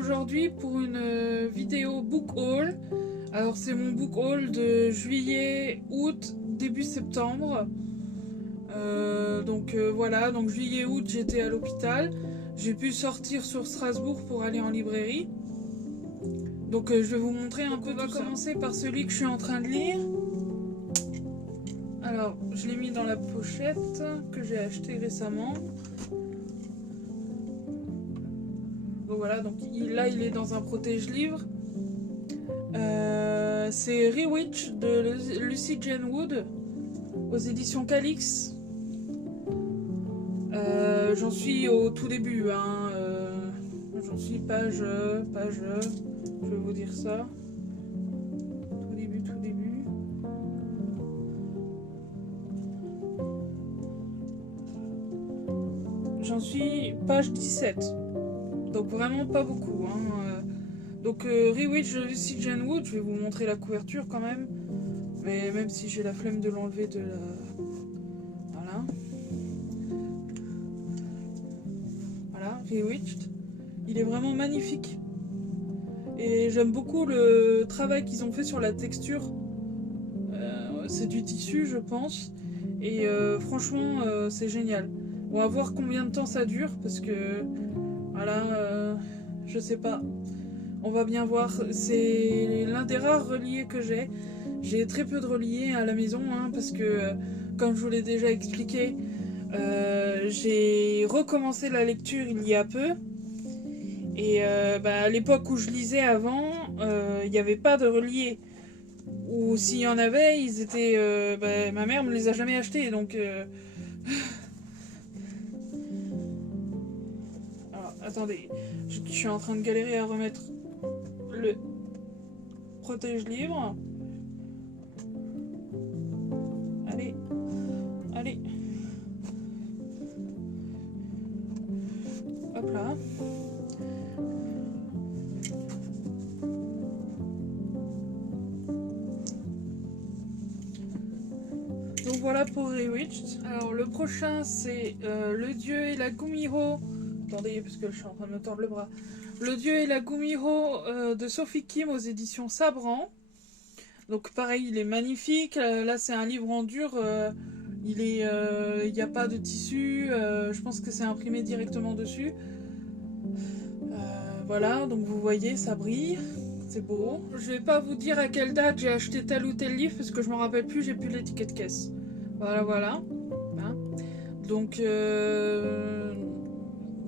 aujourd'hui pour une vidéo book haul. Alors c'est mon book haul de juillet, août, début septembre. Voilà, donc juillet, août j'étais à l'hôpital. J'ai pu sortir sur Strasbourg pour aller en librairie. Donc je vais vous montrer un peu. On va commencer par celui que je suis en train de lire. Alors je l'ai mis dans la pochette que j'ai acheté récemment. Donc voilà, donc là il est dans un protège-livre. C'est Rewitch de Lucy Jane Wood aux éditions Calix. J'en suis au tout début, hein. J'en suis page, je vais vous dire ça. Tout début. J'en suis page 17. Donc vraiment pas beaucoup, hein. Donc Rewitch de Lucy Jane Wood, je vais vous montrer la couverture quand même. Mais même si j'ai la flemme de l'enlever de la... Voilà. Voilà, Rewitched. Il est vraiment magnifique. Et j'aime beaucoup le travail qu'ils ont fait sur la texture. C'est du tissu, je pense. Et franchement, c'est génial. On va voir combien de temps ça dure, parce que... Voilà, je sais pas. On va bien voir. C'est l'un des rares reliés que j'ai. J'ai très peu de reliés à la maison, hein, parce que, comme je vous l'ai déjà expliqué, j'ai recommencé la lecture il y a peu. Et à l'époque où je lisais avant, il n'y avait pas de reliés. Ou s'il y en avait, ils étaient... ma mère me les a jamais achetés, donc... Alors, attendez, je suis en train de galérer à remettre le protège-livre. Allez. Hop là. Donc voilà pour Rewitched. Alors le prochain c'est Le Dieu et la Gumiho. Attendez parce que je suis en train de me tordre le bras. Le Dieu et la Gumiho de Sophie Kim aux éditions Sabran. Donc pareil, il est magnifique. Là c'est un livre en dur. Il n'y a pas de tissu. Je pense que c'est imprimé directement dessus. Voilà, donc vous voyez, ça brille. C'est beau. Je vais pas vous dire à quelle date j'ai acheté tel ou tel livre parce que je me rappelle plus, j'ai plus l'étiquette caisse. Voilà. Hein. Donc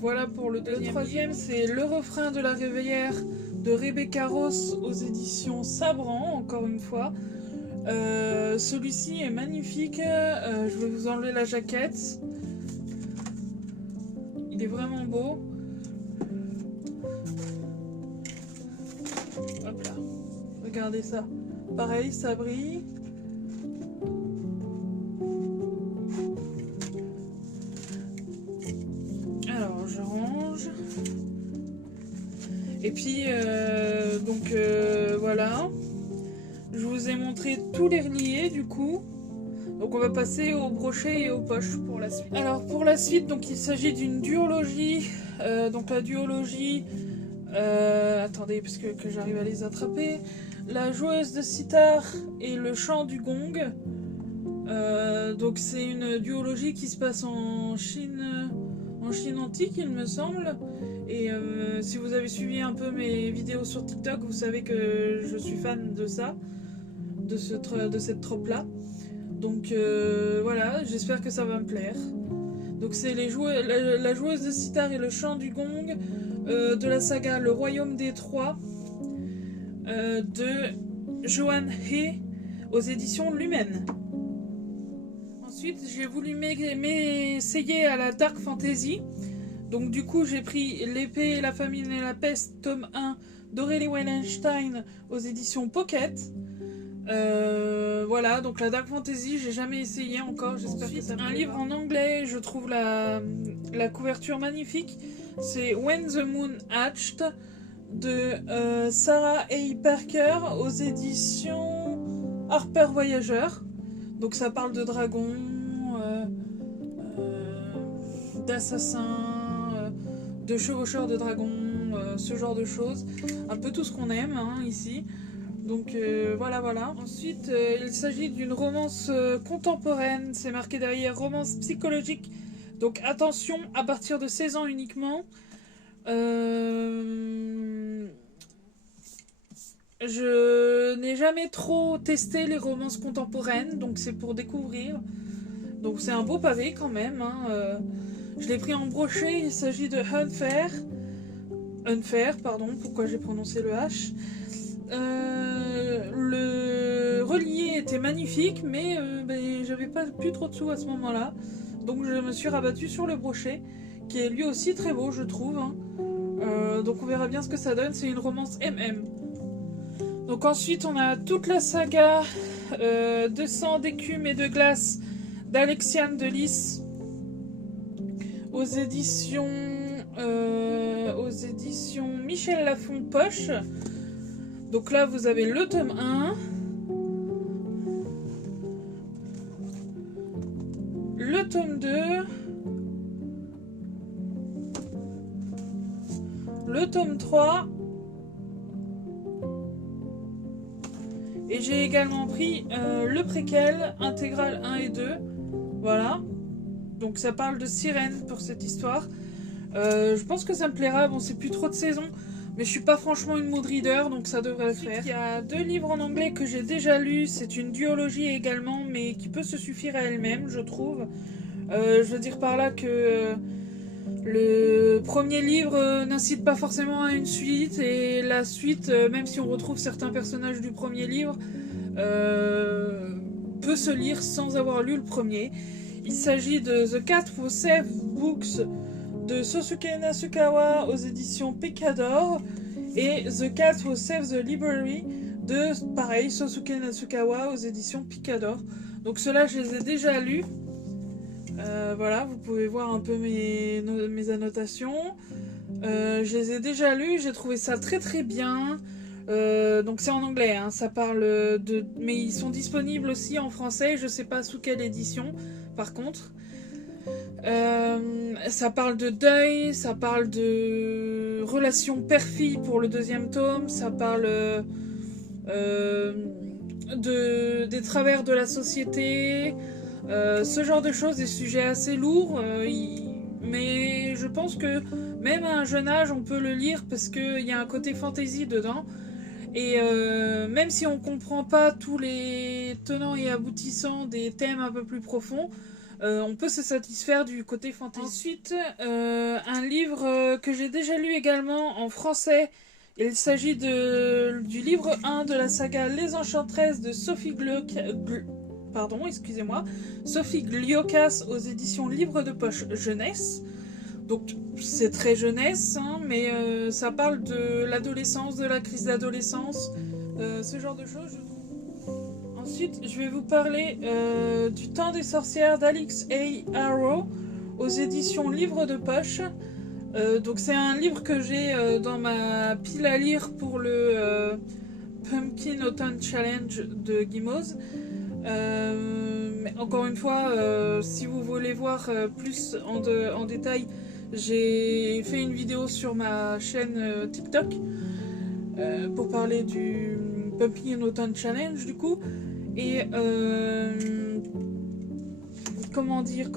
voilà pour le deuxième. Le troisième, c'est Le refrain de la réveillère de Rebecca Ross aux éditions Sabran, encore une fois. Celui-ci est magnifique. Je vais vous enlever la jaquette. Il est vraiment beau. Hop là. Regardez ça. Pareil, ça brille. Alors, je range. Et puis, voilà. Je vous ai montré tous les reliés du coup. Donc on va passer au brochet et aux poches pour la suite. Alors pour la suite, donc il s'agit d'une duologie. Donc la duologie, attendez parce que j'arrive à les attraper. La joueuse de sitar et le chant du gong. Donc c'est une duologie qui se passe en Chine antique il me semble. Et si vous avez suivi un peu mes vidéos sur TikTok, vous savez que je suis fan de ça, de cette trope là. Donc voilà, j'espère que ça va me plaire. Donc c'est la joueuse de sitar et le chant du gong de la saga Le Royaume des Trois de Joanne He aux éditions Lumen. Ensuite j'ai voulu m'essayer à la Dark Fantasy. Donc du coup j'ai pris L'épée, la famine et la peste, tome 1 d'Aurélie Wallenstein aux éditions Pocket. Voilà, donc la Dark Fantasy, j'ai jamais essayé encore, j'espère que ça me plaira. Un livre en anglais, je trouve la couverture magnifique. C'est When the Moon Hatched de Sarah A. Parker aux éditions Harper Voyageur. Donc ça parle de dragons, d'assassins, de chevaucheurs de dragons, ce genre de choses. Un peu tout ce qu'on aime hein, ici. Donc voilà. Ensuite, il s'agit d'une romance contemporaine. C'est marqué derrière romance psychologique. Donc attention, à partir de 16 ans uniquement. Je n'ai jamais trop testé les romances contemporaines, donc c'est pour découvrir. Donc c'est un beau pavé quand même. Hein. Je l'ai pris en brochet, il s'agit de Unfair. Unfair, pardon, pourquoi j'ai prononcé le H. Le relié était magnifique, mais j'avais pas plus trop de sous à ce moment-là. Donc je me suis rabattue sur le brochet, qui est lui aussi très beau, je trouve. Hein. Donc on verra bien ce que ça donne. C'est une romance MM. Donc ensuite on a toute la saga de sang, d'écume et de glace d'Alexiane de Lys aux éditions Michel Lafon Poche. Donc là vous avez le tome 1, le tome 2, le tome 3 et j'ai également pris le préquel intégral 1 et 2. Voilà. Donc ça parle de sirène pour cette histoire. Je pense que ça me plaira. Bon, c'est plus trop de saison, mais je suis pas franchement une mood reader, donc ça devrait le faire. Il y a 2 livres en anglais que j'ai déjà lus. C'est une duologie également, mais qui peut se suffire à elle-même, je trouve. Je veux dire par là que le premier livre n'incite pas forcément à une suite, et la suite, même si on retrouve certains personnages du premier livre, peut se lire sans avoir lu le premier. Il s'agit de The Cat Who Saved Books de Sosuke Nasukawa aux éditions Picador et The Cat Who Saved the Library de, pareil, Sosuke Nasukawa aux éditions Picador. Donc ceux-là, je les ai déjà lus. Voilà, vous pouvez voir un peu mes annotations. Je les ai déjà lus, j'ai trouvé ça très très bien. Donc c'est en anglais, hein, ça parle de... Mais ils sont disponibles aussi en français, je sais pas sous quelle édition, par contre. Ça parle de deuil, ça parle de relations père-fille pour le 2e tome, ça parle des travers de la société, ce genre de choses, des sujets assez lourds, mais je pense que même à un jeune âge on peut le lire parce qu'il y a un côté fantasy dedans. Et même si on comprend pas tous les tenants et aboutissants des thèmes un peu plus profonds, on peut se satisfaire du côté fantasy. Ensuite, un livre que j'ai déjà lu également en français. Il s'agit du livre 1 de la saga Les Enchantresses de Sophie Gliokas aux éditions Livre de Poche Jeunesse. Donc c'est très jeunesse, hein, mais ça parle de l'adolescence, de la crise d'adolescence, ce genre de choses, je trouve. Ensuite, je vais vous parler du Temps des sorcières d'Alix A. Harrow aux éditions Livre de Poche. Donc c'est un livre que j'ai dans ma pile à lire pour le Pumpkin Autumn Challenge de Gimoz. Mais encore une fois, si vous voulez voir plus en détail, j'ai fait une vidéo sur ma chaîne TikTok pour parler du Pumpkin Autumn Challenge du coup. Et comment dire,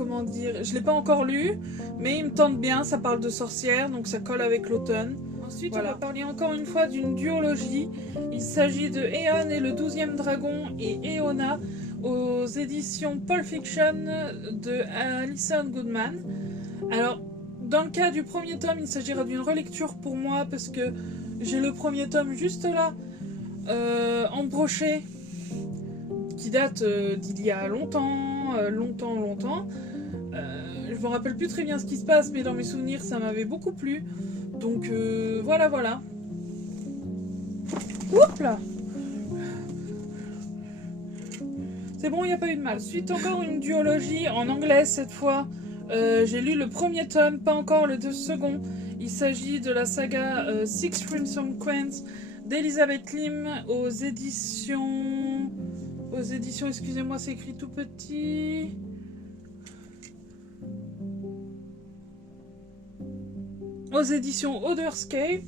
je l'ai pas encore lu, mais il me tente bien, ça parle de sorcières, donc ça colle avec l'automne. Ensuite, voilà. On va parler encore une fois d'une duologie. Il s'agit de Eon et le 12e dragon et Eona aux éditions Pulp Fiction de Alison Goodman. Alors, dans le cas du premier tome, il s'agira d'une relecture pour moi parce que j'ai le premier tome juste là, en brochet, qui date d'il y a longtemps. Je me rappelle plus très bien ce qui se passe, mais dans mes souvenirs, ça m'avait beaucoup plu. Donc voilà. Oups là. C'est bon, il n'y a pas eu de mal. Ensuite, encore une duologie en anglais cette fois. J'ai lu le premier tome, pas encore le second. Il s'agit de la saga Six Crimson Queens d'Elizabeth Lim aux éditions... excusez-moi, c'est écrit tout petit. aux éditions Otherscape.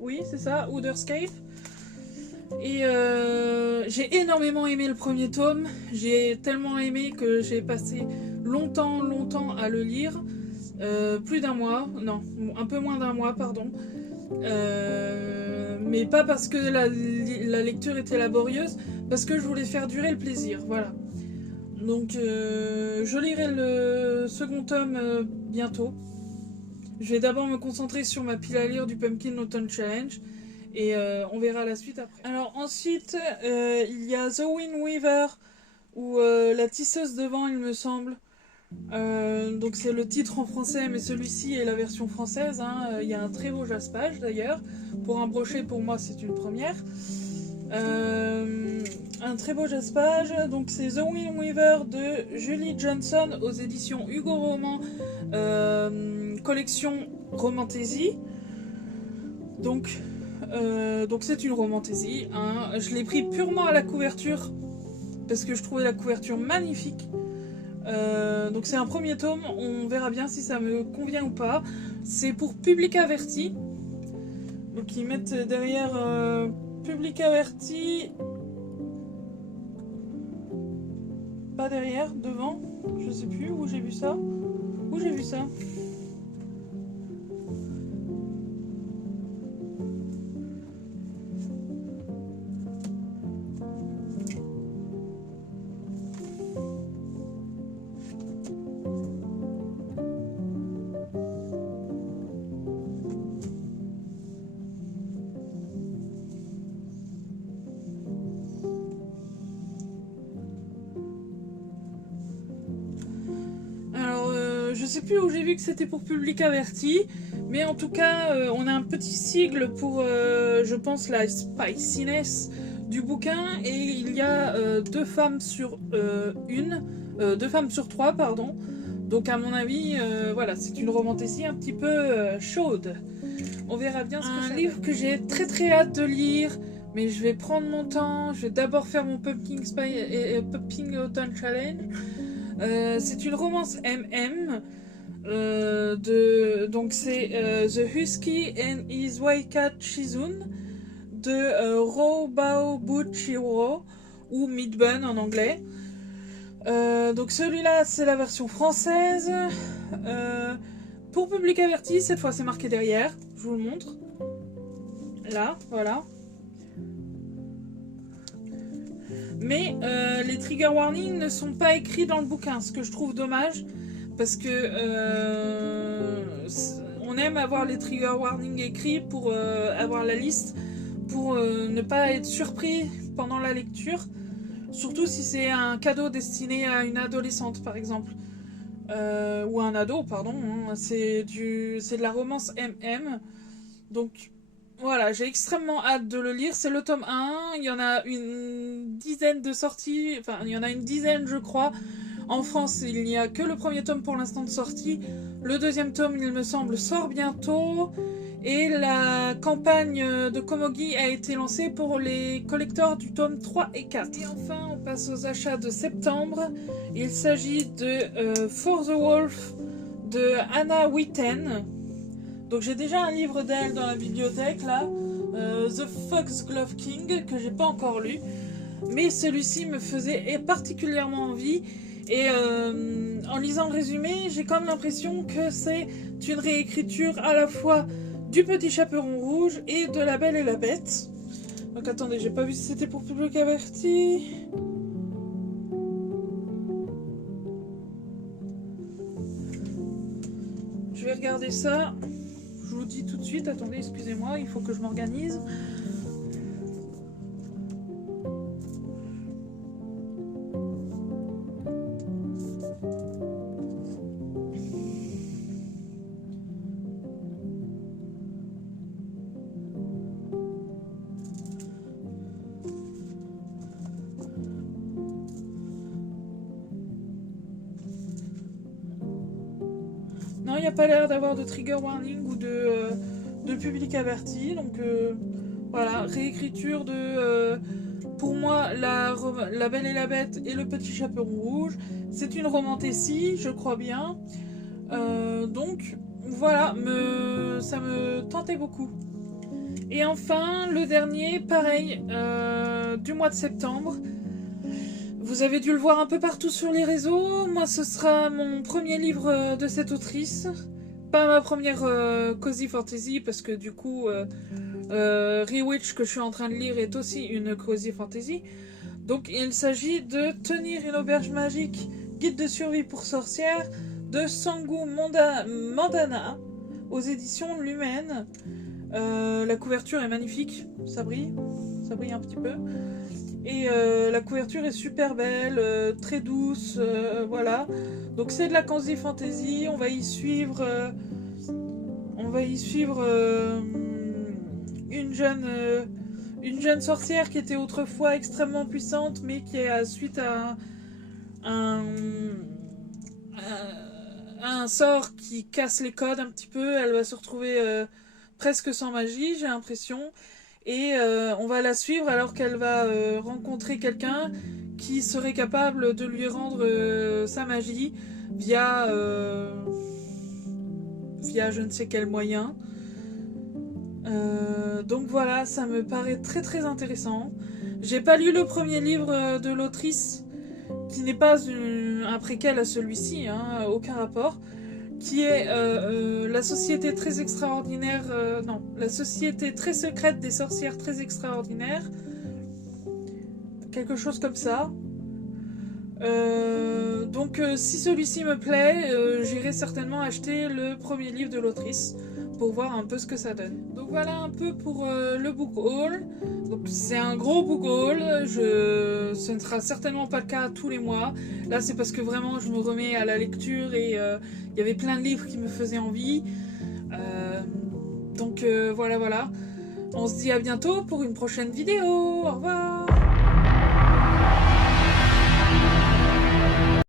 Oui, c'est ça, Otherscape. Et j'ai énormément aimé le premier tome. J'ai tellement aimé que j'ai passé longtemps à le lire. Plus d'un mois, non, un peu moins d'un mois, pardon. Mais pas parce que la lecture était laborieuse, parce que je voulais faire durer le plaisir, voilà. Donc je lirai le second tome bientôt. Je vais d'abord me concentrer sur ma pile à lire du Pumpkin Autumn Challenge et on verra la suite après. Alors ensuite, il y a The Wind Weaver ou La tisseuse de vent, il me semble. Donc c'est le titre en français, mais celui-ci est la version française. Hein. Il y a un très beau jaspage d'ailleurs. Pour un brochet, pour moi, c'est une première. Un très beau jaspage. Donc c'est The Wind Weaver de Julie Johnson aux éditions Hugo Roman, collection Romantaisie. Donc c'est une Romantaisie. Hein. Je l'ai pris purement à la couverture parce que je trouvais la couverture magnifique. Donc c'est un premier tome, on verra bien si ça me convient ou pas. C'est pour Public Averti. Donc ils mettent derrière Public Averti. Pas derrière, devant. Je sais plus où j'ai vu ça. Où j'ai vu ça? Je sais plus où j'ai vu que c'était pour Public Averti, mais en tout cas, on a un petit sigle pour, je pense, la spiciness du bouquin, et il y a deux femmes sur trois, pardon. Donc à mon avis, voilà, c'est une romantaisie un petit peu chaude. On verra bien ce que ça donne. Un livre que j'ai très hâte de lire, mais je vais prendre mon temps. Je vais d'abord faire mon Pumpkin Autumn Challenge. C'est une romance MM. Donc c'est The Husky and His Wildcat Shizun de Ro Bao Buchiro ou Midbun en anglais. Donc celui-là c'est la version française. Pour Public Averti, cette fois c'est marqué derrière, je vous le montre. Là, voilà. Mais les trigger warnings ne sont pas écrits dans le bouquin, ce que je trouve dommage. Parce que on aime avoir les trigger warnings écrits pour avoir la liste, pour ne pas être surpris pendant la lecture, surtout si c'est un cadeau destiné à une adolescente par exemple, ou un ado, pardon, hein. C'est de la romance MM, donc voilà, j'ai extrêmement hâte de le lire. C'est le tome 1, il y en a une dizaine de sorties, enfin il y en a une dizaine je crois. En France, il n'y a que le premier tome pour l'instant de sortie. Le deuxième tome, il me semble, sort bientôt. Et la campagne de Komogi a été lancée pour les collecteurs du tome 3 et 4. Et enfin, on passe aux achats de septembre. Il s'agit de For the Wolf de Anna Whitten. Donc j'ai déjà un livre d'elle dans la bibliothèque, là. The Foxglove King, que j'ai pas encore lu. Mais celui-ci me faisait particulièrement envie. Et en lisant le résumé, j'ai comme l'impression que c'est une réécriture à la fois du Petit Chaperon Rouge et de La Belle et la Bête. Donc attendez, j'ai pas vu si c'était pour Public Averti. Je vais regarder ça. Je vous dis tout de suite, attendez, excusez-moi, il faut que je m'organise. Non, il n'y a pas l'air d'avoir de trigger warning ou de public averti. Donc voilà, réécriture de, pour moi, la Belle et la Bête et le Petit Chaperon Rouge. C'est une romantécie, je crois bien. Donc voilà, ça me tentait beaucoup. Et enfin, le dernier, pareil, du mois de septembre. Vous avez dû le voir un peu partout sur les réseaux. Moi, ce sera mon premier livre de cette autrice. Pas ma première cozy fantasy, parce que du coup, Rewitch, que je suis en train de lire, est aussi une cozy fantasy. Donc, il s'agit de Tenir une auberge magique, guide de survie pour sorcières, de Sangu Mandana, aux éditions Lumen. La couverture est magnifique, ça brille un petit peu. Et la couverture est super belle, très douce, voilà. Donc c'est de la cozy fantasy, on va y suivre une jeune sorcière qui était autrefois extrêmement puissante, mais qui est suite à un sort qui casse les codes un petit peu, elle va se retrouver presque sans magie, j'ai l'impression. Et on va la suivre alors qu'elle va rencontrer quelqu'un qui serait capable de lui rendre sa magie via je ne sais quel moyen. Donc voilà, ça me paraît très très intéressant. J'ai pas lu le premier livre de l'autrice, qui n'est pas un préquel à celui-ci, hein, aucun rapport, qui est la société très extraordinaire, la société très secrète des sorcières très extraordinaires, quelque chose comme ça. Donc si celui-ci me plaît, j'irai certainement acheter le premier livre de l'autrice pour voir un peu ce que ça donne. Donc voilà un peu pour le book haul. Donc c'est un gros book haul, ce ne sera certainement pas le cas tous les mois. Là c'est parce que vraiment je me remets à la lecture et il y avait plein de livres qui me faisaient envie. Donc voilà. On se dit à bientôt pour une prochaine vidéo. Au revoir.